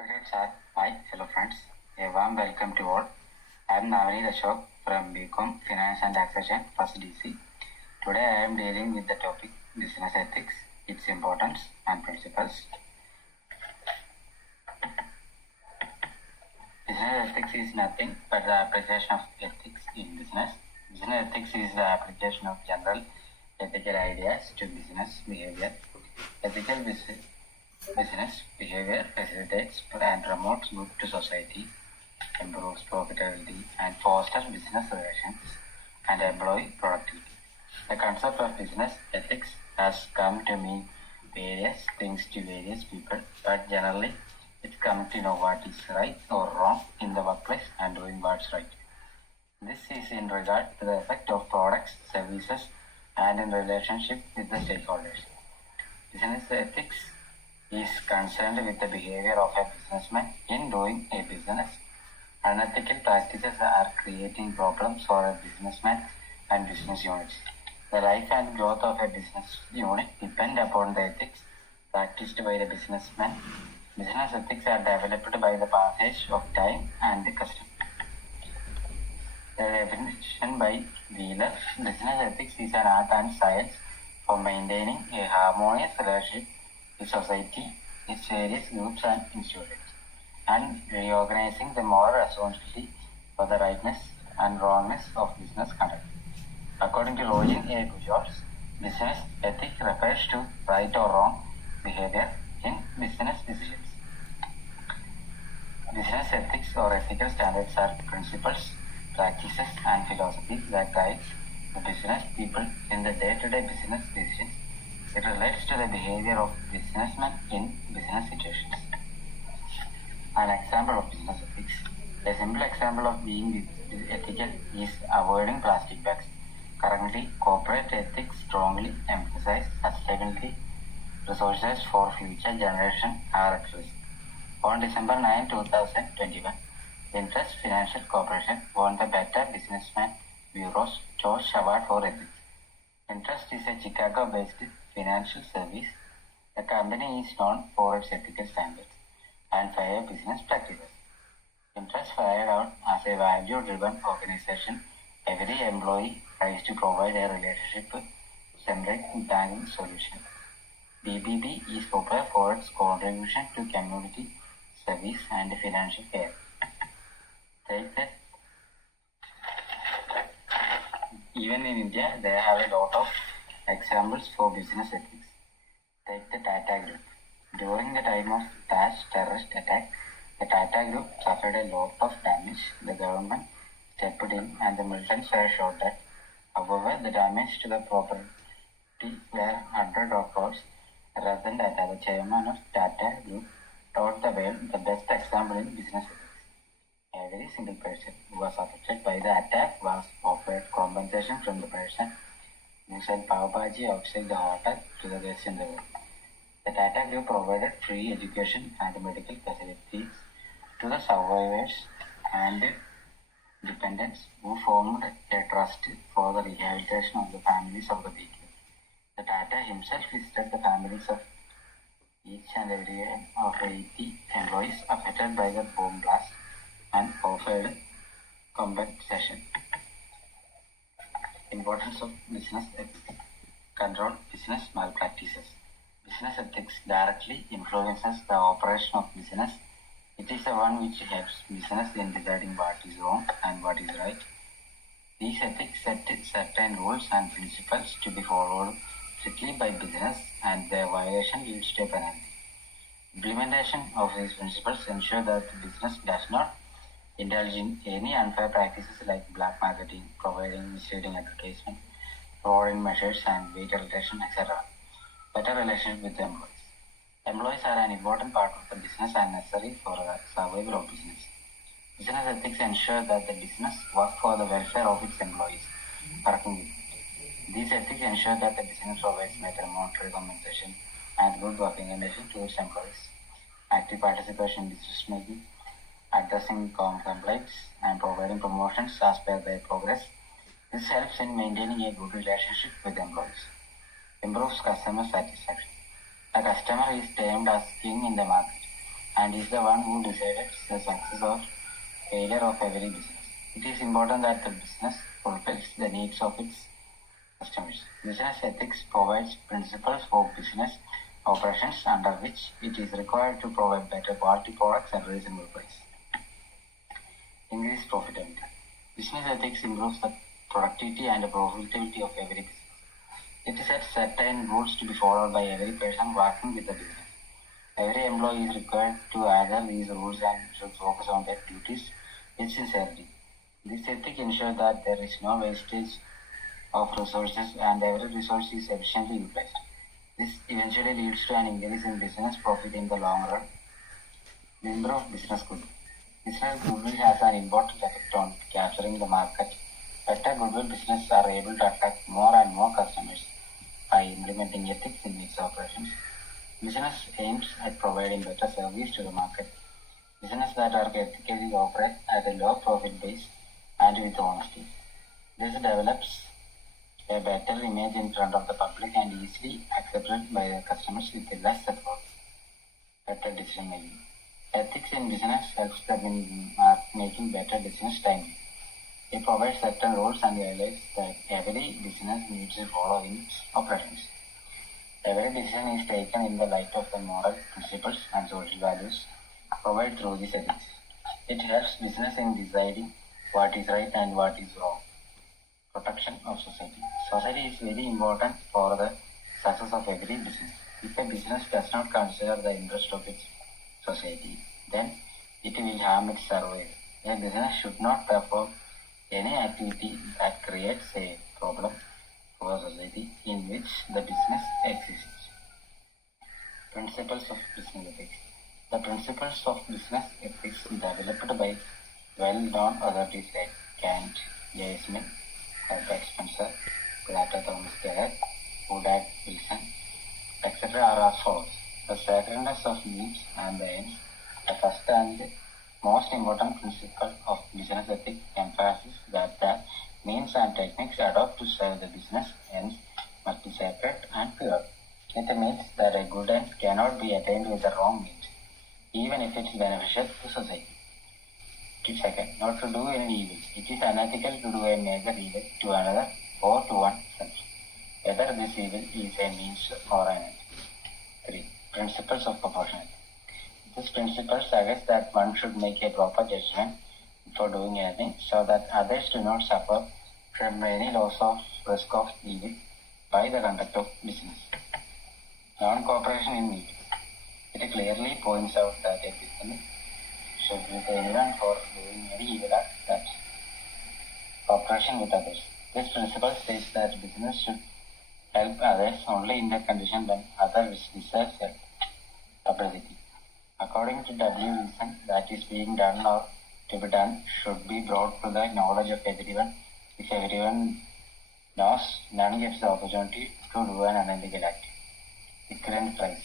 Great, sir. Hi, hello friends. A warm welcome to all. I am Navani Ashok from BCom Finance and Taxation, first DC. Today I am dealing with the topic business ethics, its importance and principles. Business ethics is nothing but the application of ethics in business. Business ethics is the application of general ethical ideas to business behavior. Ethical business behavior facilitates and promotes good to society, improves profitability, and fosters business relations and employee productivity. The concept of business ethics has come to mean various things to various people, but generally it's come to know what is right or wrong in the workplace and doing what's right. This is in regard to the effect of products, services, and in relationship with the stakeholders. Business ethics is concerned with the behavior of a businessman in doing a business. Unethical practices are creating problems for a businessman and business units. The life and growth of a business unit depend upon the ethics practiced by the businessman. Business ethics are developed by the passage of time and the custom. The definition by Wheeler, business ethics is an art and science for maintaining a harmonious relationship with society, its various groups and institutions, and reorganizing the moral responsibility for the rightness and wrongness of business conduct. According to Roger A. Gujars, business ethics refers to right or wrong behavior in business decisions. Business ethics or ethical standards are principles, practices, and philosophies that guide the business people in the day-to-day business decisions. It relates to the behavior of businessmen in business situations. An example of business ethics. A simple example of being ethical is avoiding plastic bags. Currently, corporate ethics strongly emphasize sustainability. Resources for future generation are at risk. On December 9, 2021, Interest Financial Corporation won the Better Businessman Bureau's George Award for Ethics. Interest is a Chicago-based financial service. The company is known for its ethical standards and fair business practices. Interest fired out as a value-driven organization. Every employee tries to provide a relationship-centric banking solution. BBB is popular for its contribution to community service and financial care. Even in India, they have a lot of examples for business ethics. Take the Tata Group. During the time of Taj terrorist attack, the Tata Group suffered a lot of damage. The government stepped in and the militants were shot at. However, the damage to the property were hundreds of crores. Ratan Tata, the chairman of Tata Group, taught the world the best example in business ethics. Every single person who was affected by the attack was offered compensation from the person who sold pav bhaji outside the hotel to the guests in the room. The Tata Group provided free education and medical facilities to the survivors and dependents who formed a trust for the rehabilitation of the families of the victims. The Tata himself visited the families of each and every of 80 employees affected by the bomb blast and offered compensation. Importance of business ethics. Control business malpractices. Business ethics directly influences the operation of business. It is the one which helps business in deciding what is wrong and what is right. These ethics set certain rules and principles to be followed strictly by business, and their violation leads to a penalty. Implementation of these principles ensure that the business does not indulge in any unfair practices like black marketing, providing misleading advertisement, fraud in measures and wage retention, etc. Better relationship with the employees. Employees are an important part of the business and necessary for the survival of business. Business ethics ensure that the business works for the welfare of its employees working with it. These ethics ensure that the business provides better monetary compensation and good working conditions to its employees. Active participation in business making, addressing complaints, and providing promotions as per their progress. This helps in maintaining a good relationship with employees. Improves customer satisfaction. A customer is termed as king in the market and is the one who decides the success or failure of every business. It is important that the business fulfills the needs of its customers. Business ethics provides principles for business operations under which it is required to provide better quality products at reasonable price. Increase profitability. Business ethics improves the productivity and profitability of every business. It sets certain rules to be followed by every person working with the business. Every employee is required to adhere these rules and should focus on their duties with sincerity. This ethic ensures that there is no wastage of resources and every resource is efficiently utilized. This eventually leads to an increase in business profit in the long run. Improve business goodwill. Business goodwill has an important effect on capturing the market. Better goodwill businesses are able to attract more and more customers by implementing ethics in its operations. Business aims at providing better service to the market. Businesses that are ethically operate at a low profit base and with honesty. This develops a better image in front of the public and easily accepted by the customers with less effort. Better decision making. Ethics in business helps them in making better decisions timely. It provides certain rules and highlights that every business needs to follow in its operations. Every decision is taken in the light of the moral principles and social values provided through these ethics. It helps business in deciding what is right and what is wrong. Protection of society. Society is very important for the success of every business. If a business does not consider the interest of its society, then it will harm its survival. A business should not perform any activity that creates a problem for society in which the business exists. Principles of business ethics. The principles of business ethics developed by well-known authorities like Kant, J. Smith, Herbert Spencer, Plato Thomas Keller, Woodard Wilson, etc. are as follows. The sacredness of needs and the ends. The first and most important principle of business ethics emphasizes that the means and techniques adopted to serve the business ends must be sacred and pure. It means that a good end cannot be attained with the wrong means, even if it is beneficial to society. Second, not to do any evil. It is unethical to do a major evil to another or to oneself, whether this evil is a means or an end. 3. Principles of proportionality. This principle suggests that one should make a proper judgment before doing anything so that others do not suffer from any loss of risk of evil by the conduct of business. Non-cooperation in evil. It clearly points out that a business should with anyone for doing any evil act that cooperation with others. This principle states that business should help others only in the condition when others deserve help. Publicity. According to W. Wilson, that is being done or to be done should be brought to the knowledge of everyone. If everyone knows, none gets the opportunity to do an unethical act. Equivalent price.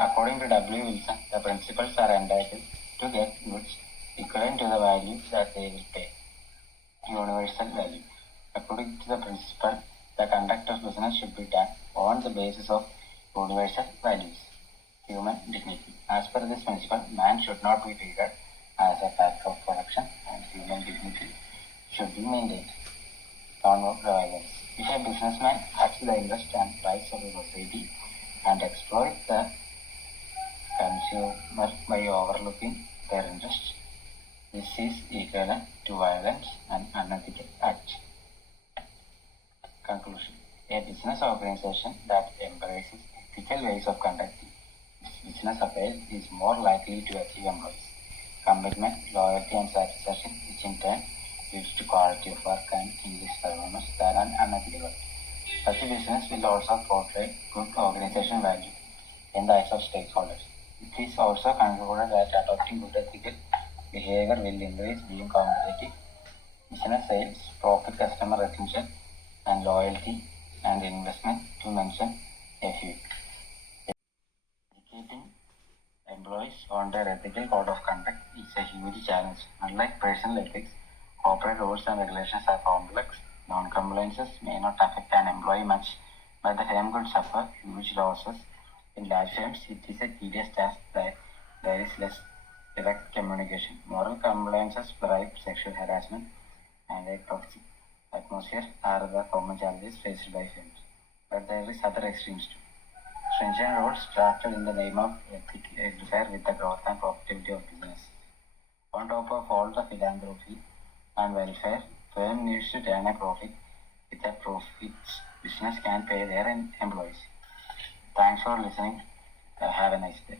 According to W. Wilson, the principals are entitled to get goods equivalent to the value that they will pay. Universal value. According to the principle, the conduct of business should be done on the basis of universal values. Human dignity. As per this principle, man should not be treated as a factor of production and human dignity should be maintained. Non-violence. If a businessman acts the interest and rights of the society and exploits the consumer by overlooking their interests, this is equivalent to violence and unethical act. Conclusion. A business organization that embraces ethical ways of conducting its business affairs is more likely to achieve employees' commitment, loyalty, and satisfaction, which in turn leads to quality of work and increased performance than an unethical one. Such a business will also portray good organization value in the eyes of stakeholders. It is also concluded that adopting good ethical behavior will increase being competitive, business sales, profit, customer retention, and loyalty and investment, to mention a few. Educating employees on their ethical code of conduct is a huge challenge. Unlike personal ethics, corporate rules and regulations are complex. Non-compliances may not affect an employee much, but the firm could suffer huge losses. In large firms, it is a tedious task that there is less direct communication. Moral compliances, bribe, sexual harassment, and a toxic atmosphere are the common challenges faced by firms. But there is other extremes too. Stringent rules drafted in the name of ethics interfere with the growth and profitability of business. On top of all the philanthropy and welfare, firm needs to turn a profit. With a profits, business can pay their employees. Thanks for listening. Have a nice day.